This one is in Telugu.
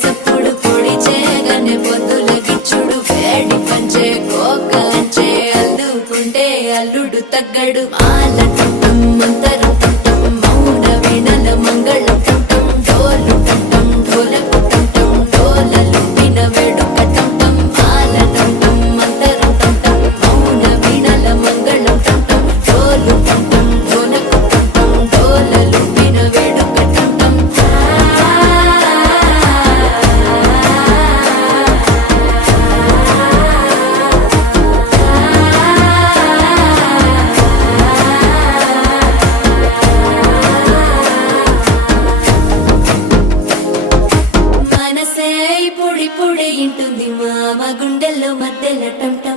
సప్పుడు పొడి చేయగానే పొద్దుల గిచ్చుడు వేడి పంచే కోకంచే అల్లుకుంటే అల్లుడు తగ్గడు మాల టం మంతరం టం మౌన వీణల మంగళం టం డోలు టం ఢోలకు టం డోలలు విన వేడుక టం మాల టం మంతరం టం మౌన వీణల మంగళం టం డోలు టం ఢోలకు టం డోలలు విన వేడుక టం మనసే పొడి పొడి ఇంటుంది మామ గుండెల్లో మధ్యలో టం